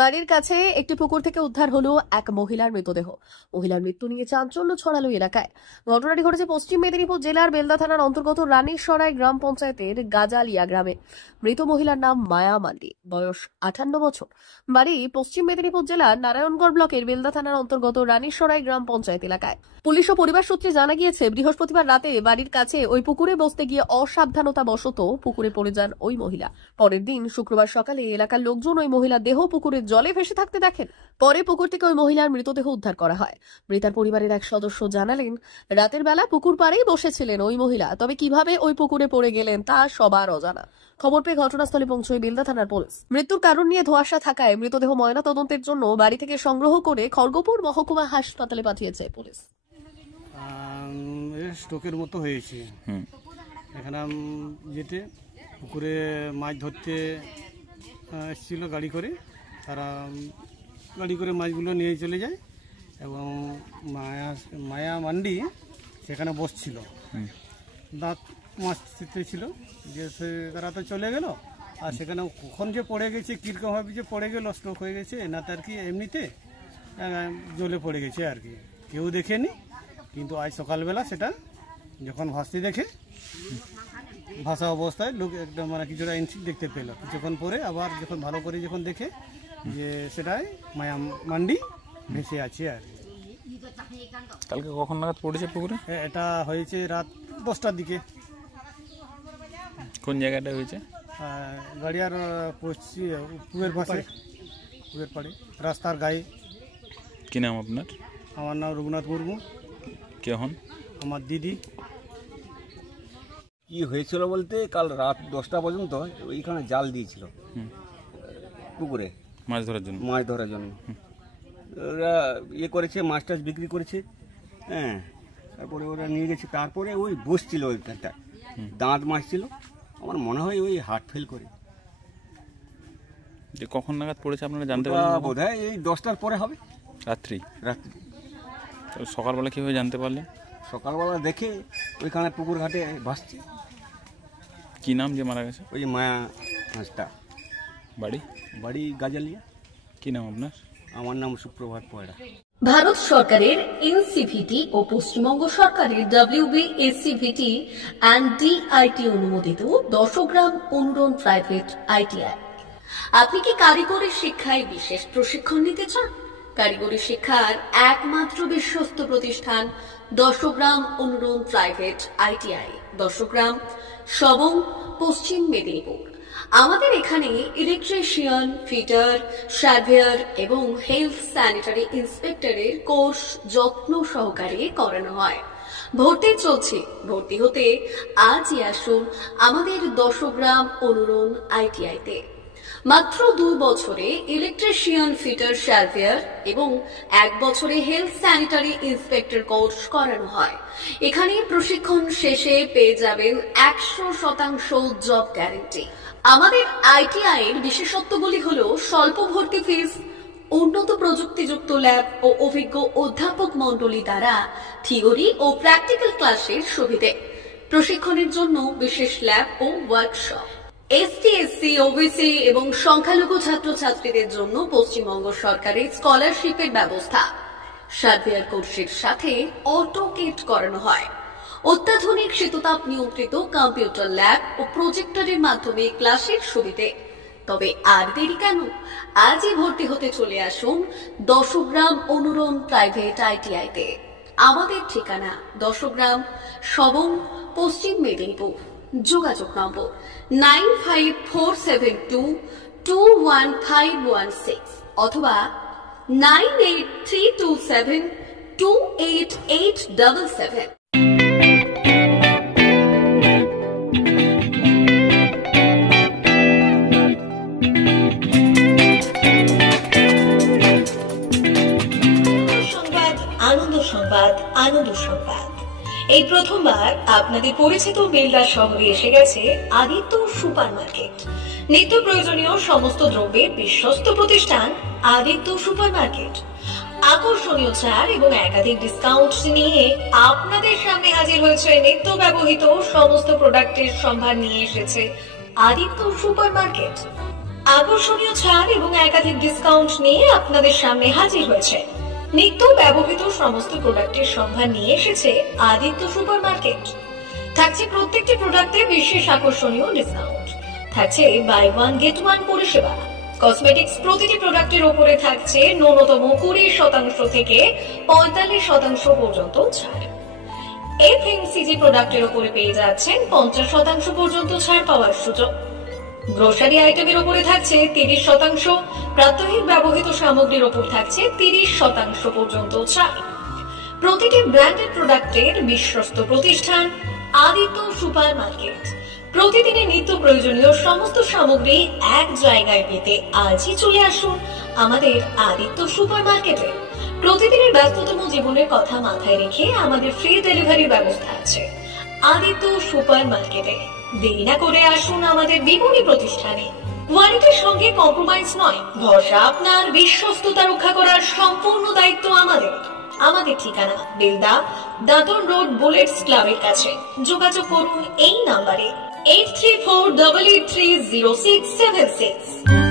বাড়ির কাছে একটি পুকুর থেকে উদ্ধার হলো এক মহিলার মৃতদেহ। মহিলার মৃত্যু নিয়ে চাঞ্চল্য ছড়ালো এলাকায়। ঘটনাটি ঘটেছে পশ্চিম মেদিনীপুর জেলার বেলদা থানার অন্তর্গত রানীসরাই গ্রাম পঞ্চায়েতের গাজালিয়া গ্রামে। মৃত মহিলার নাম মায়া মান্ডি, বয়স 58 বছর। বাড়ি পশ্চিম মেদিনীপুর জেলার নারায়ণগড় ব্লকের বেলদা থানার অন্তর্গত রানীসরাই গ্রাম পঞ্চায়েত এলাকায়। পুলিশ ও পরিবার সূত্রে জানা গিয়েছে, বৃহস্পতিবার রাতে বাড়ির কাছে ওই পুকুরে বসতে গিয়ে অসাবধানতা বশত পুকুরে পড়ে যান ওই মহিলা। পরের দিন শুক্রবার সকালে এলাকার লোকজন ওই মহিলার দেহ পুকুরের জলে ভেসে থাকতে দেখেন। পরে পুকুর থেকে ওই মহিলার মৃতদেহ উদ্ধার করা হয়। মৃতার পরিবারের এক সদস্য জানালেন, রাতের বেলা পুকুর পাড়েই বসেছিলেন ওই মহিলা, তবে কিভাবে ওই পুকুরে পড়ে গেলেন তা সবার অজানা। খবর পেয়ে ঘটনাস্থলে পৌঁছয় বেলদা থানার পুলিশ। মৃত্যুর কারণ নিয়ে ধোঁয়াশা থাকায় মৃতদেহ ময়না তদন্তের জন্য বাড়ি থেকে সংগ্রহ করে খড়গপুর মহকুমা হাসপাতালে পাঠিয়েছে পুলিশ। স্ট্রোকের মতো হয়েছে। এখানে যেতে পুকুরে মাছ ধরতে এসেছিল গাড়ি করে, তারা গাড়ি করে মাছগুলো নিয়ে চলে যায় এবং মায়া মান্ডি সেখানে বসছিল, দাঁত মাছ ছিল যে তারা তো চলে গেল। আর সেখানে কখন যে পড়ে গেছে, কীরকমভাবে যে পড়ে গেল, স্ট্রোক হয়ে গেছে না তো আর কি, এমনিতে জলে পড়ে গেছে আর কি, কেউ দেখেনি। কিন্তু আজ সকালবেলা সেটা যখন ভাসতে দেখে, ভাসা অবস্থায় লোক একদম মানে কিছুটা ইনসিক দেখতে পেল। কিছুক্ষণ পরে আবার যখন ভালো করে যখন দেখে যে সেটাই মায়া মান্ডি ভেসে আছে আর কি। কালকে কখন নাগাদ পড়েছে পুকুরে? এটা হয়েছে রাত 10টার দিকে। কোন জায়গাটা হয়েছে? গাড়িয়ার পুকুরের পাশে, পুকুরের পাড়ে, রাস্তার গায়ে। কি নাম আপনার? আমার নাম রঘুনাথ মুর্মু। কে হন? আমার দিদি। কি হয়েছিল বলতে, কাল রাত 10টা পর্যন্ত ওইখানে জাল দিয়েছিল পুকুরে মাছ ধরার জন্য। ওরা ইয়ে করেছে, মাছ টাছ বিক্রি করেছে। হ্যাঁ, তারপরে ওরা নিয়ে গেছে। তারপরে ওই বসছিল ওইখানটা, দাঁত মাছ ছিল। আমার মনে হয় ওই হার্ট ফেল করে। যে কখন নাগাদ পড়েছে আপনারা জানতে পারলেন? বোধ হয় এই 10টার পরে হবে, রাত্রি। সকালবেলা কীভাবে জানতে পারলেন? সকালবেলা দেখে ওইখানে পুকুর ঘাটে ভাসছে। কি নাম যে মারা গেছে? ওই মায়া মাছটা। বাড়ি গাজালিয়া। কি নাম আপনার? আমার নাম সুপ্রভাত পয়রা। ভারত সরকারের এনসিভিটি ও পশ্চিমবঙ্গ সরকারের WBSCVT অ্যান্ড DIT অনুমোদিত 10 গ্রাম অনুরণ প্রাইভেট ITI। আপনি কি কারিগরি শিক্ষায় বিশেষ প্রশিক্ষণ নিতে চান? কারিগরি শিক্ষার একমাত্র বিশ্বস্ত প্রতিষ্ঠান 10 গ্রাম অনুরণ প্রাইভেট ITI, 10 গ্রাম, সবং, পশ্চিম মেদিনীপুর। আমাদের এখানে ইলেকট্রিশিয়ান, ফিটার, সার্ভেয়ার এবং হেলথ স্যানিটারি ইন্সপেক্টরের কোর্স যত্ন সহকারে করানো হয়। ভর্তি চলছে। ভর্তি হতে আজই আসুন আমাদের 10 গ্রাম অনুরণ ITI-তে। মাত্র 2 বছরে ইলেকট্রিশিয়ান, ফিটার, সার্ভেয়ার এবং 1 বছরে হেলথ স্যানিটারি ইন্সপেক্টর কোর্স করানো হয়। এখানে প্রশিক্ষণ শেষে পেয়ে যাবেন 100% জব গ্যারান্টি। আমাদের ITI এর বিশেষত্বগুলি হলো স্বল্প ভর্তি ফিস, উন্নত প্রযুক্তিযুক্ত ল্যাব ও অভিজ্ঞ অধ্যাপক মণ্ডলী দ্বারা থিওরি ও প্র্যাকটিক্যাল ক্লাসের সুবিধে, প্রশিক্ষণের জন্য বিশেষ ল্যাব ও ওয়ার্কশপ, ST, SC, OBC এবং সংখ্যালঘু ছাত্রছাত্রীদের জন্য পশ্চিমবঙ্গ সরকারের স্কলারশিপের ব্যবস্থা। সার্ভেয়ার কোর্সের সাথে অটোকেট করানো হয়। অত্যাধুনিক শীততাপ নিয়ন্ত্রিত কম্পিউটার ল্যাব ও প্রজেক্টরের মাধ্যমে ক্লাসের সুবিধে। তবে আর দেরি কেন? আজই ভর্তি হতে চলে আসুন 10 গ্রাম অনুরণ প্রাইভেট ITI-তে। আমাদের ঠিকানা 10 গ্রাম, সবং, পশ্চিম মেদিনীপুর। যোগাযোগ নম্বর 9547221516 অথবা 9832728877। আনন্দ সংবাদ, আনন্দ সংবাদ। এই প্রথমবার আপনাদের পরিচিত বেলদা শহরে এসে গেছে আদিত্য সুপার মার্কেট। নিত্য প্রয়োজনীয় সমস্ত দ্রব্যের বিশ্বস্ত প্রতিষ্ঠান আদিত্য সুপার মার্কেট। আকর্ষণীয় ছাড় এবং একাধিক ডিসকাউন্ট নিয়ে আপনাদের সামনে হাজির হয়েছে। নিত্য ব্যবহৃত সমস্ত প্রোডাক্টের সম্ভার নিয়ে এসেছে আদিত্য সুপার মার্কেট। আকর্ষণীয় ছাড় এবং একাধিক ডিসকাউন্ট নিয়ে আপনাদের সামনে হাজির হয়েছে। নিত্য ব্যবহৃত সমস্ত প্রোডাক্টের সম্ভার নিয়ে এসেছে আদিত্য সুপারমার্কেট। থাকছে প্রত্যেকটি প্রোডাক্টে বিশেষ আকর্ষণীয় ডিসকাউন্ট, থাকছে বাই ওয়ান গেট ওয়ান পরিষেবা। কসমেটিক্স প্রতিটি প্রোডাক্টের উপরে থাকছে ন্যূনতম 20% থেকে 45% পর্যন্ত ছাড়। এফএমসিজি প্রোডাক্টের উপরে পেয়ে যাচ্ছেন 50% পর্যন্ত ছাড় পাওয়ার সুযোগ। গ্রোসারি আইটেমের উপরে থাকছে 30%, প্রাত্যহিক ব্যবহৃত সামগ্রীর উপর থাকছে 30% পর্যন্ত ছাড়। প্রতিটি ব্র্যান্ডেড প্রোডাক্টের বিশ্বস্ত প্রতিষ্ঠান আদিত্য সুপারমার্কেট। প্রতিদিনের নিত্য প্রয়োজনীয় সমস্ত সামগ্রী এক জায়গায় পেতে আজই চলে আসুন আমাদের আদিত্য সুপারমার্কেটে। প্রতিদিনের ব্যস্ততম জীবনের কথা মাথায় রেখে আমাদের ফ্রি ডেলিভারির ব্যবস্থা আছে আদিত্য সুপারমার্কেটে। দেরি না করে আসুন আমাদের বিপণী প্রতিষ্ঠানে। কোয়ালিটির সঙ্গে কম্প্রোমাইজ নয়, ভরসা আপনার, বিশ্বস্ততা রক্ষা করার সম্পূর্ণ দায়িত্ব আমাদের। আমাদের ঠিকানা বেলদা, দাদন রোড, বুলেটস ক্লাবের কাছে। যোগাযোগ করুন এই নাম্বারে 8348830676।